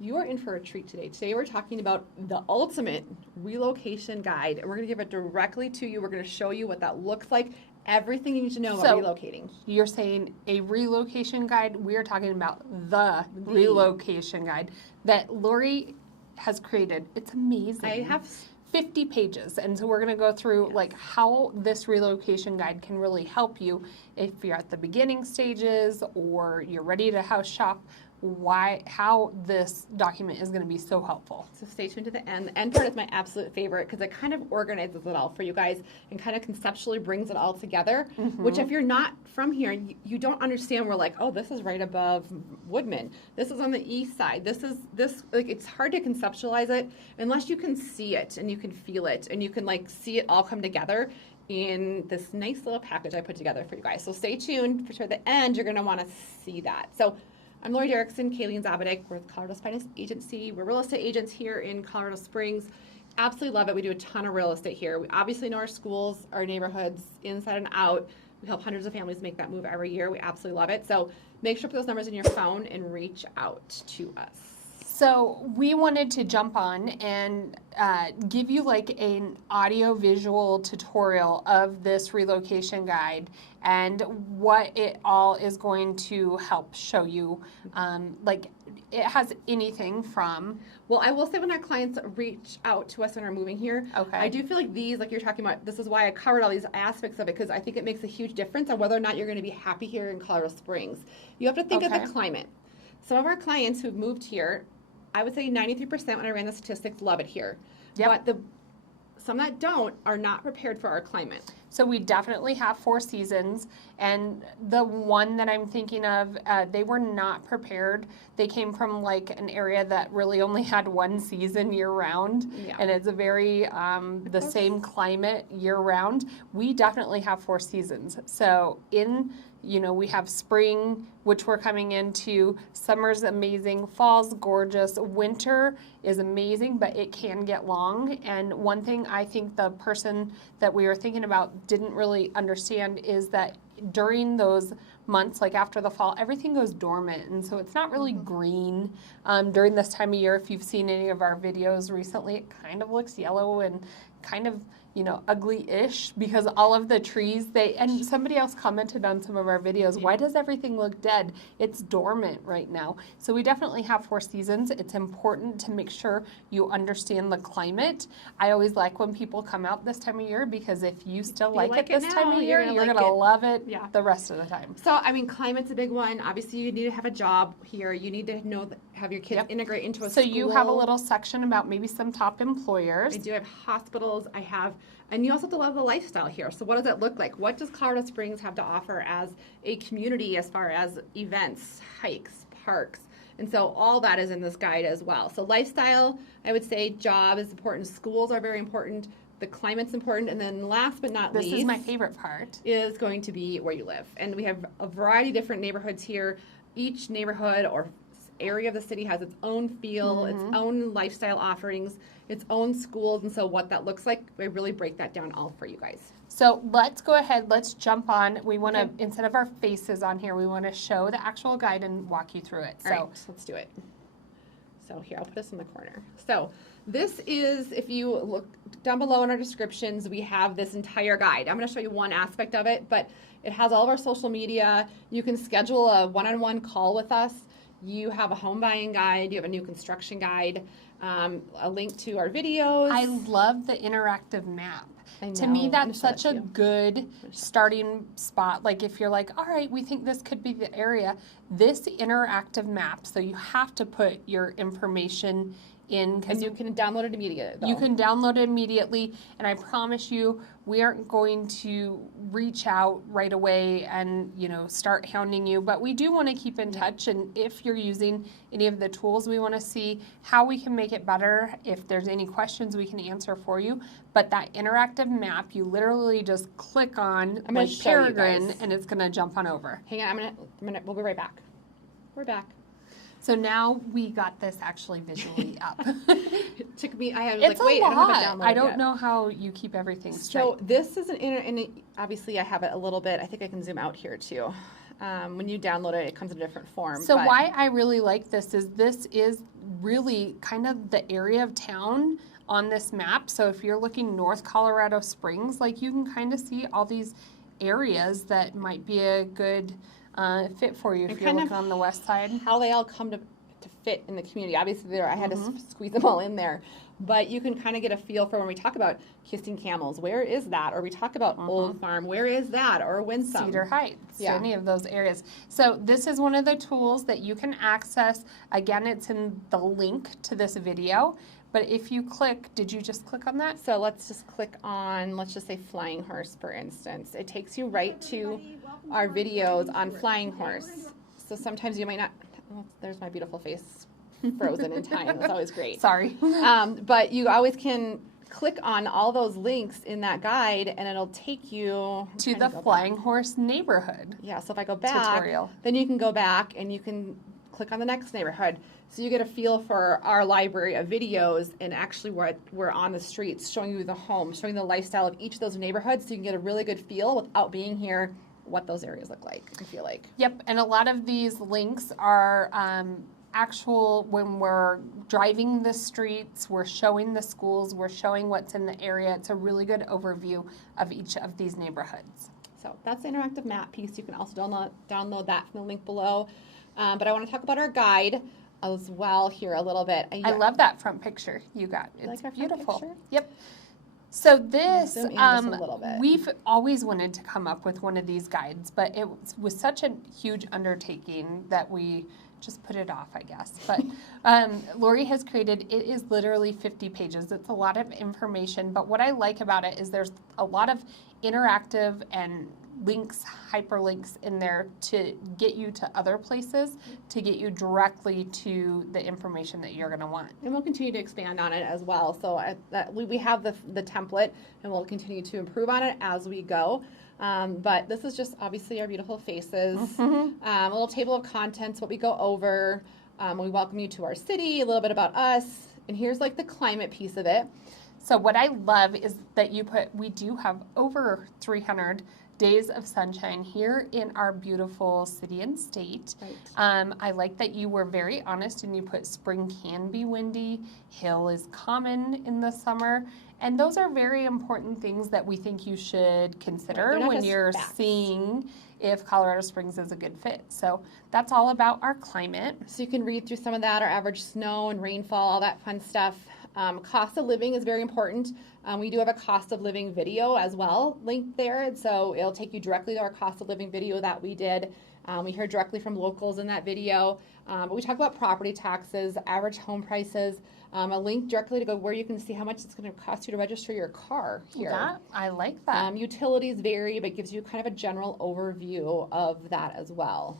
You are in for a treat today. Today we're talking about the ultimate relocation guide, and we're going to give it directly to you. We're going to show you what that looks like, everything you need to know about relocating. You're saying a relocation guide. We are talking about the relocation guide that Lori has created. It's amazing. I have 50 pages, and so we're going to go through like how this relocation guide can really help you if you're at the beginning stages or you're ready to house shop. How this document is going to be so helpful. So stay tuned to the end. The end part is my absolute favorite because it kind of organizes it all for you guys and kind of conceptually brings it all together, which if you're not from here, you don't understand. We're like, oh, this is right above Woodman. This is on the east side. This, like, it's hard to conceptualize it unless you can see it and you can feel it and you can like see it all come together in this nice little package I put together for you guys. So stay tuned for the end. You're going to want to see that. So I'm Lori Derrickson, Kayleen Zabadick. We're with Colorado's Finest Agency. We're real estate agents here in Colorado Springs. Absolutely love it. We do a ton of real estate here. We obviously know our schools, our neighborhoods, inside and out. We help hundreds of families make that move every year. We absolutely love it. So make sure to put those numbers in your phone and reach out to us. So we wanted to jump on and give you like an audio visual tutorial of this relocation guide and what it all is going to help show you. Like it has anything from... Well, I will say when our clients reach out to us and are moving here, I do feel like these, like you're talking about, this is why I covered all these aspects of it because I think it makes a huge difference on whether or not you're going to be happy here in Colorado Springs. You have to think of the climate. Some of our clients who've moved here, I would say 93% when I ran the statistics love it here. But some that don't are not prepared for our climate. So we definitely have 4 seasons, and the one that I'm thinking of, they were not prepared. They came from like an area that really only had 1 season year round, and it's a very the same climate year round. We definitely have 4 seasons. So we have spring, which we're coming into. Summer's amazing. Fall's gorgeous. Winter is amazing, but it can get long. And one thing I think the person that we were thinking about didn't really understand is that during those months, like after the fall, everything goes dormant. And so it's not really green during this time of year. If you've seen any of our videos recently, it kind of looks yellow and kind of ugly-ish because all of the trees, and somebody else commented on some of our videos, why does everything look dead? It's dormant right now. So we definitely have 4 seasons. It's important to make sure you understand the climate. I always like when people come out this time of year because if you still like it this time of year, you're going to love it the rest of the time. So, I mean, climate's a big one. Obviously, you need to have a job here. You need to have your kids integrate into a school. So you have a little section about maybe some top employers. I do have hospitals. And you also have to love the lifestyle here. So what does it look like? What does Colorado Springs have to offer as a community as far as events, hikes, parks? And so all that is in this guide as well. So lifestyle, I would say job is important. Schools are very important. The climate's important. And then last but not least. This is my favorite part. Is going to be where you live. And we have a variety of different neighborhoods here. Each neighborhood or area of the city has its own feel, its own lifestyle offerings, its own schools, and so what that looks like, we really break that down all for you guys. So let's go ahead, let's jump on. We want to, instead of our faces on here, we want to show the actual guide and walk you through it. All right, let's do it. So here, I'll put this in the corner. So this is, if you look down below in our descriptions, we have this entire guide. I'm going to show you one aspect of it, but it has all of our social media. You can schedule a one-on-one call with us. You have a home buying guide, you have a new construction guide, a link to our videos. I love the interactive map. To me, that's such a good starting spot. Like if you're like, all right, we think this could be the area, this interactive map, so you have to put your information in. And you can download it immediately. You can download it immediately, and I promise you, we aren't going to reach out right away and start hounding you, but we do want to keep in touch. And if you're using any of the tools, we want to see how we can make it better. If there's any questions, we can answer for you. But that interactive map, you literally just click on like Peregrine, and it's going to jump on over. Hang on, we'll be right back. We're back. So now we got this actually visually up. It took me, I had it's like, wait, a lot. I don't have it downloaded I don't know how you keep everything straight. So this is and obviously I have it a little bit, I think I can zoom out here too. When you download it, it comes in a different form. So why I really like this is really kind of the area of town on this map. So if you're looking North Colorado Springs, like you can kind of see all these areas that might be a good fit for you if you're looking on the west side. How they all come to fit in the community. Obviously, I had to squeeze them all in there. But you can kind of get a feel for when we talk about Kissing Camels, where is that? Or we talk about Old Farm, where is that? Or Winsome. Cedar Heights, any of those areas. So this is one of the tools that you can access. Again, it's in the link to this video. But if you click, did you just click on that? So let's just click on, let's just say Flying Horse, for instance. It takes you right to our videos on Flying Horse. So sometimes you might not, oh, there's my beautiful face frozen in time. It's always great. Sorry. But you always can click on all those links in that guide and it'll take you to the Flying Horse neighborhood. Yeah, so if I go back, then you can go back and you can click on the next neighborhood. So you get a feel for our library of videos and actually we're on the streets, showing you the homes, showing the lifestyle of each of those neighborhoods so you can get a really good feel without being here what those areas look like and feel like. Yep, and a lot of these links are actual, when we're driving the streets, we're showing the schools, we're showing what's in the area. It's a really good overview of each of these neighborhoods. So that's the interactive map piece. You can also download that from the link below. But I want to talk about our guide as well here a little bit. I love that front picture you got. It's like beautiful. Yep. So this, zoom in just a little bit. We've always wanted to come up with one of these guides, but it was such a huge undertaking that we just put it off, I guess. But Lori has created, it is literally 50 pages. It's a lot of information, but what I like about it is there's a lot of interactive and links, hyperlinks in there to get you to other places, to get you directly to the information that you're going to want. And we'll continue to expand on it as well. So we have the template, and we'll continue to improve on it as we go. But this is just obviously our beautiful faces. A little table of contents, what we go over. We welcome you to our city, a little bit about us. And here's like the climate piece of it. So what I love is that we do have over 300 days of sunshine here in our beautiful city and state. Right. I like that you were very honest and you put spring can be windy, hail is common in the summer, and those are very important things that we think you should consider when you're seeing if Colorado Springs is a good fit. So that's all about our climate. So you can read through some of that, our average snow and rainfall, all that fun stuff. Cost of living is very important. We do have a cost of living video as well linked there, and so it'll take you directly to our cost of living video that we did. We heard directly from locals in that video. But we talk about property taxes, average home prices, a link directly to go where you can see how much it's going to cost you to register your car here. I like that. Utilities vary, but gives you kind of a general overview of that as well.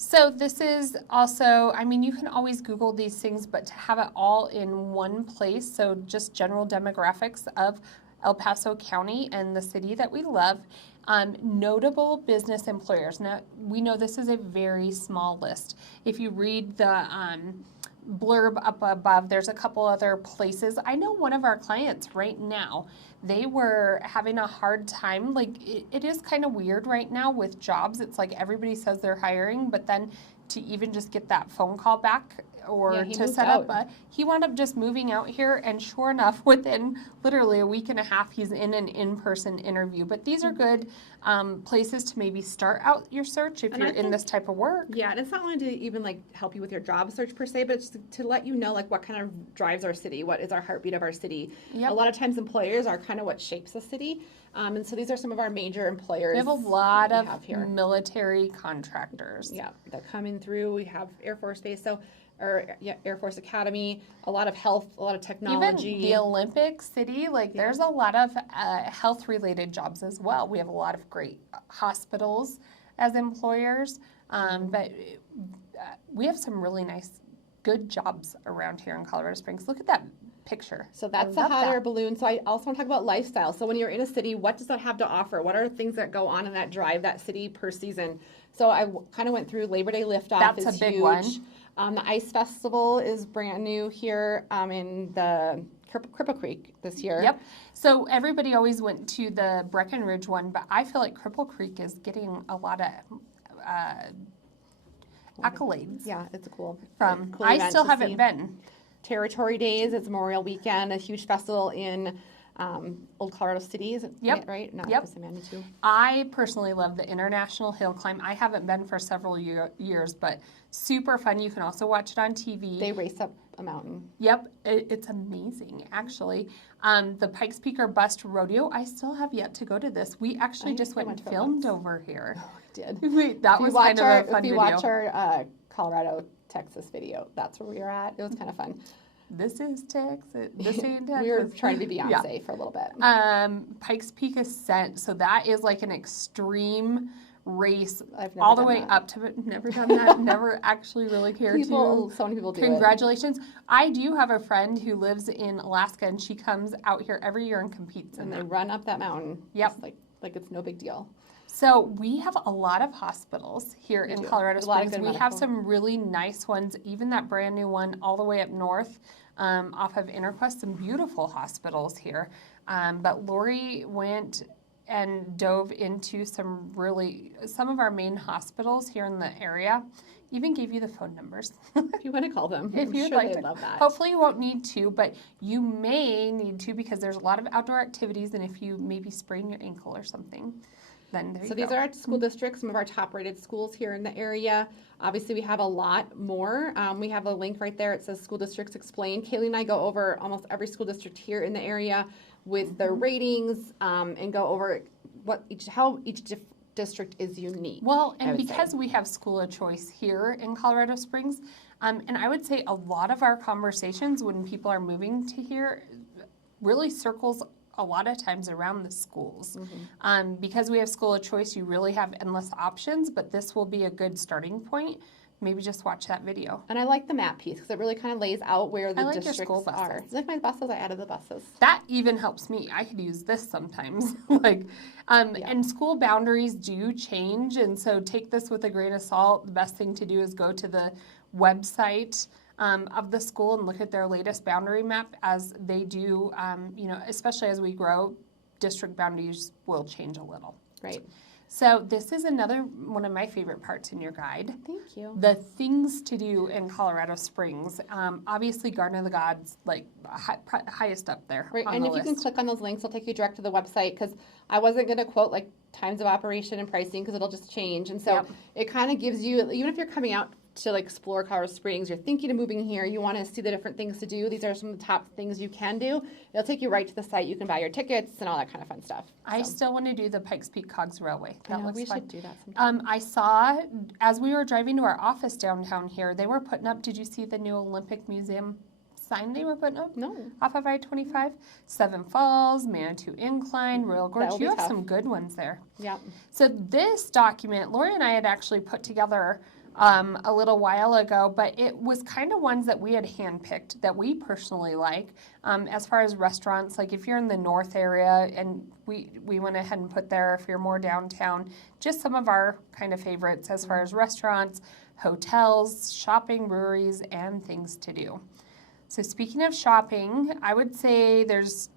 So this is also, I mean, you can always Google these things, but to have it all in one place, so just general demographics of El Paso County and the city that we love. Notable business employers. Now, we know this is a very small list. If you read the blurb up above, there's a couple other places. I know one of our clients right now, they were having a hard time. Like, it is kind of weird right now with jobs. It's like everybody says they're hiring, but then to even just get that phone call back or to set up, he wound up just moving out here, and sure enough, within literally a week and a half, he's in an in-person interview. But these are good places to maybe start out your search if you're in this type of work. Yeah, and it's not only to even like help you with your job search per se, but it's to let you know like what kind of drives our city, what is our heartbeat of our city. Yep. A lot of times employers are kind of what shapes a city. And so these are some of our major employers. We have a lot of military contractors. Yeah, that come in through. We have Air Force Base, Air Force Academy, a lot of health, a lot of technology. Even the Olympic City, there's a lot of health-related jobs as well. We have a lot of great hospitals as employers, but we have some really nice, good jobs around here in Colorado Springs. Look at that picture. So that's the hot air balloon. So I also want to talk about lifestyle. So when you're in a city, what does that have to offer? What are things that go on in that drive that city per season? So I kind of went through Labor Day liftoff. That's is a big huge. one. The Ice Festival is brand new here in the Cripple Creek this year. Yep. So everybody always went to the Breckenridge one, but I feel like Cripple Creek is getting a lot of accolades. Yeah, it's a cool. From cool I event still to haven't see. been. Territory Days. It's Memorial Weekend, a huge festival in Old Colorado City. Is it right? Not Yep. Manitou. I personally love the International Hill Climb. I haven't been for several years, but super fun. You can also watch it on TV. They race up a mountain. Yep, it's amazing, actually. The Pikes Peak or Bust Rodeo, I still have yet to go to this. We actually just went and filmed over here. Oh, I did. That was kind of a fun video. video. If you watch our Colorado, Texas video, that's where we were at. It was kind of fun. This is Texas. This ain't Texas. We were trying to be Beyonce for a little bit. Pikes Peak Ascent. So that is like an extreme race I've never all the done way that. up to it. Never done that. Never actually really cared to. So many people do Congratulations. I do have a friend who lives in Alaska, and she comes out here every year and competes. And they run up that mountain. Yep. Just like it's no big deal. So we have a lot of hospitals here in Colorado Springs. We have medical. some really nice ones, even that brand new one all the way up north off of Interquest, some beautiful hospitals here. But Lori went and dove into some of our main hospitals here in the area. Even gave you the phone numbers. If you want to call them. If I'm you'd sure like they'd to. love that. Hopefully you won't need to, but you may need to because there's a lot of outdoor activities, and if you maybe sprain your ankle or something, then there you go. So these are our school districts, some of our top-rated schools here in the area. Obviously, we have a lot more. We have a link right there. It says School Districts Explained. Kaylee and I go over almost every school district here in the area with their ratings and go over how each district is unique. Well, and because we have school of choice here in Colorado Springs, and I would say a lot of our conversations when people are moving to here really circles a lot of times around the schools. Because we have school of choice, you really have endless options, but this will be a good starting point. Maybe just watch that video. And I like the map piece because it really kind of lays out where the districts school buses. are. Like my buses, I added the buses. That even helps me. I could use this sometimes. And school boundaries do change, and so take this with a grain of salt. The best thing to do is go to the website of the school and look at their latest boundary map as they do, especially as we grow, district boundaries will change a little. Right. So this is another one of my favorite parts in your guide. Thank you. The things to do in Colorado Springs. Obviously, Garden of the Gods, highest up there. Right, on and the if you list. can click on those links, it'll take you direct to the website because I wasn't going to quote times of operation and pricing because it'll just change. And so it kind of gives you, even if you're coming out to explore Colorado Springs, you're thinking of moving here, you want to see the different things to do. These are some of the top things you can do. It'll take you right to the site. You can buy your tickets and all that kind of fun stuff. I still want to do the Pikes Peak Cogs Railway. That looks we fun. should do that sometime. I saw, as we were driving to our office downtown here, they were putting up, did you see the new Olympic Museum sign they were putting up? No. Off of I-25? Seven Falls, Manitou Incline, Royal Gorge. That'll be You have tough. some good ones there. Yeah. So this document, Lori and I had actually put together a little while ago, but it was kind of ones that we had handpicked that we personally like. As far as restaurants, like if you're in the north area, and we went ahead and put there, if you're more downtown, just some of our kind of favorites as far as restaurants, hotels, shopping, breweries, and things to do. So speaking of shopping, I would say there's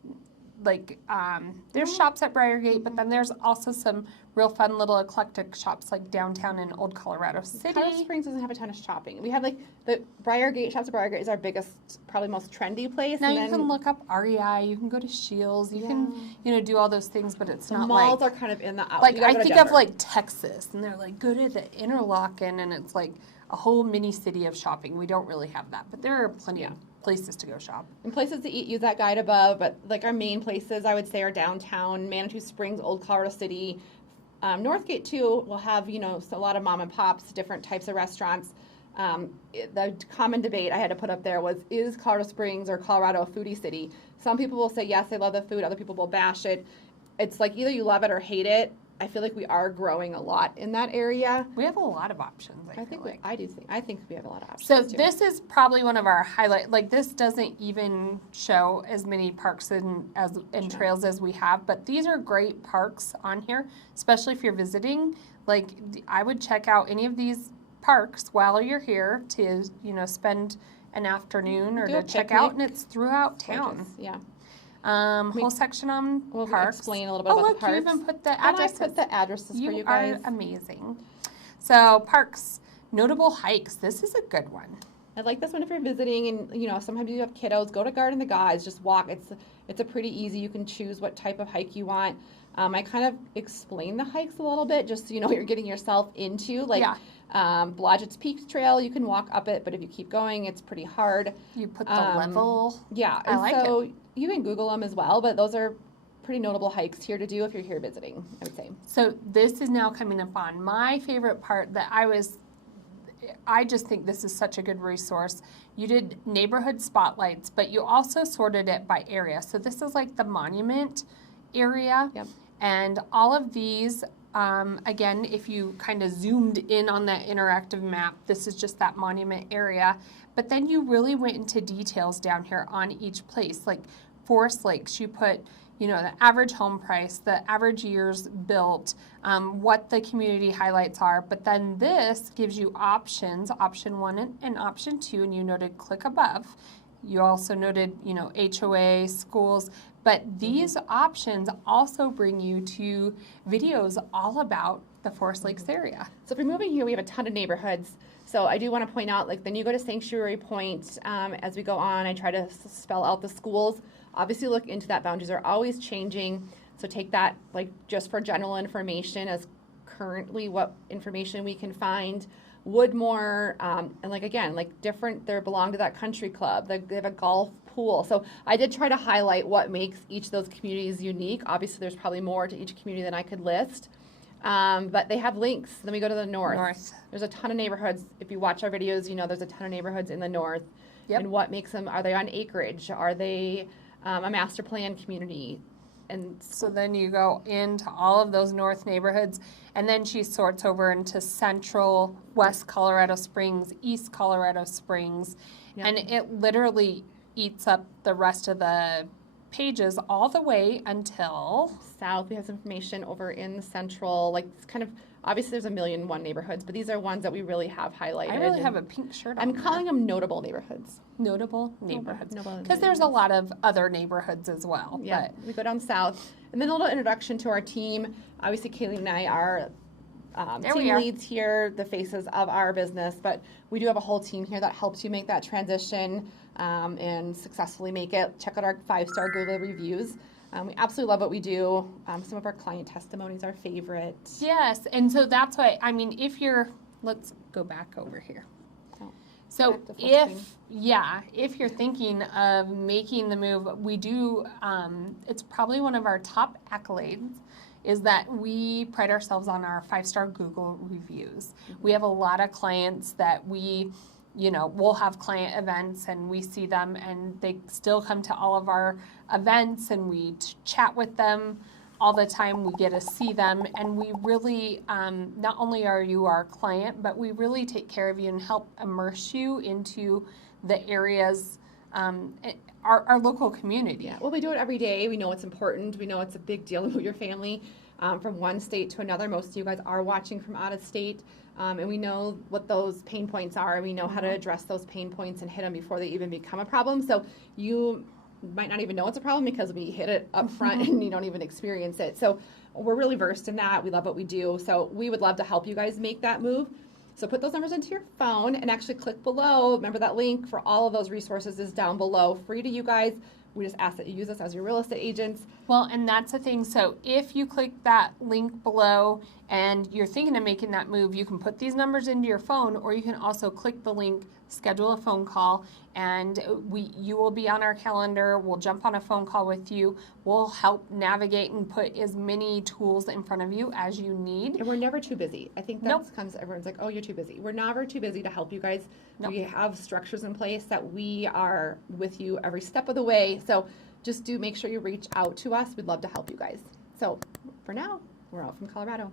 shops at Briargate, but then there's also some real fun little eclectic shops like downtown in Old Colorado City. Colorado Springs doesn't have a ton of shopping. We have the Briargate, shops at Briargate is our biggest, probably most trendy place. Now and you then can look up REI, you can go to Shields, you can do all those things, but it's the not malls like are kind of in the out. I think of Texas, and they're go to the Interlochen, and it's like a whole mini city of shopping. We don't really have that, but there are plenty of places to go shop. And places to eat, use that guide above, but our main places I would say are downtown, Manitou Springs, Old Colorado City. Northgate too will have, a lot of mom and pops, different types of restaurants. The common debate I had to put up there was, is Colorado Springs or Colorado a foodie city? Some people will say, yes, they love the food. Other people will bash it. It's either you love it or hate it. I feel like we are growing a lot in that area. We have a lot of options, I think I think we have a lot of options. So too. this is probably one of our highlight. This doesn't even show as many parks and trails as we have, but these are great parks on here, especially if you're visiting. I would check out any of these parks while you're here to spend an afternoon or to check out, and it's throughout town. Gorgeous. Yeah. Whole section on parks. Explain a little bit about the parks. You even put the addresses. I put the addresses for you guys. You are amazing. So parks, Notable hikes. This is a good one. I like this one if you're visiting and, sometimes you have kiddos, go to Garden the Gods, just walk. It's a pretty easy, you can choose what type of hike you want. I kind of explain the hikes a little bit just so you know what you're getting yourself into. Like, Blodgett's Peak Trail, you can walk up it, but if you keep going, it's pretty hard. You put the level. Yeah, I like it. You can Google them as well, but those are pretty notable hikes here to do if you're here visiting, I would say. So this is now coming up on my favorite part that I just think this is such a good resource. You did neighborhood spotlights, but you also sorted it by area. So this is like the monument area. Yep. And all of these, again, if you kind of zoomed in on that interactive map, this is just that monument area. But then you really went into details down here on each place. Like Forest Lakes, you put, the average home price, the average years built, what the community highlights are. But then this gives you options, option 1 and option 2, and you noted click above. You also noted, HOA, schools. But these options also bring you to videos all about the Forest Lakes area. So if you're moving here, we have a ton of neighborhoods. So I do want to point out, like, then you go to Sanctuary Point. As we go on, I try to spell out the schools. Obviously, look into that. Boundaries are always changing. So take that, like, just for general information as currently what information we can find. Woodmore, and again, different, they belong to that country club. They have a golf pool. So I did try to highlight what makes each of those communities unique. Obviously, there's probably more to each community than I could list. But they have links. Then we go to the north. There's a ton of neighborhoods. If you watch our videos, there's a ton of neighborhoods in the north. Yep. And what makes them, are they on acreage? Are they a master plan community? And so then you go into all of those north neighborhoods, and then she sorts over into central, west Colorado Springs, east Colorado Springs, and it literally eats up the rest of the pages all the way until south. We have some information over in the central, obviously there's 1,000,001 neighborhoods, but these are ones that we really have highlighted. I really have a pink shirt on. I'm calling them notable neighborhoods. Notable neighborhoods. Because there's a lot of other neighborhoods as well. Yeah, we go down south. And then a little introduction to our team. Obviously, Kaylee and I are team leads here, the faces of our business, but we do have a whole team here that helps you make that transition and successfully make it. Check out our 5-star Google reviews. We absolutely love what we do. Some of our client testimonies are favorite. Yes, and so that's why, let's go back over here. So if you're thinking of making the move, we do, it's probably one of our top accolades is that we pride ourselves on our 5-star Google reviews. Mm-hmm. We have a lot of clients that we'll have client events and we see them and they still come to all of our events and we chat with them all the time. We get to see them and we really, not only are you our client, but we really take care of you and help immerse you into the areas, our local community. Yeah, well, we do it every day. We know it's important. We know it's a big deal to move your family from one state to another. Most of you guys are watching from out of state. And we know what those pain points are. We know how to address those pain points and hit them before they even become a problem. So you might not even know it's a problem because we hit it up front and you don't even experience it. So we're really versed in that. We love what we do. So we would love to help you guys make that move. So put those numbers into your phone and actually click below. Remember that link for all of those resources is down below, free to you guys. We just ask that you use us as your real estate agents. Well, and that's the thing. So if you click that link below and you're thinking of making that move, you can put these numbers into your phone, or you can also click the link, schedule a phone call, and you will be on our calendar. We'll jump on a phone call with you. We'll help navigate and put as many tools in front of you as you need. And we're never too busy. I think that comes, everyone's like, oh, you're too busy. We're never too busy to help you guys. We have structures in place that we are with you every step of the way. So just do make sure you reach out to us. We'd love to help you guys. So for now, we're out from Colorado.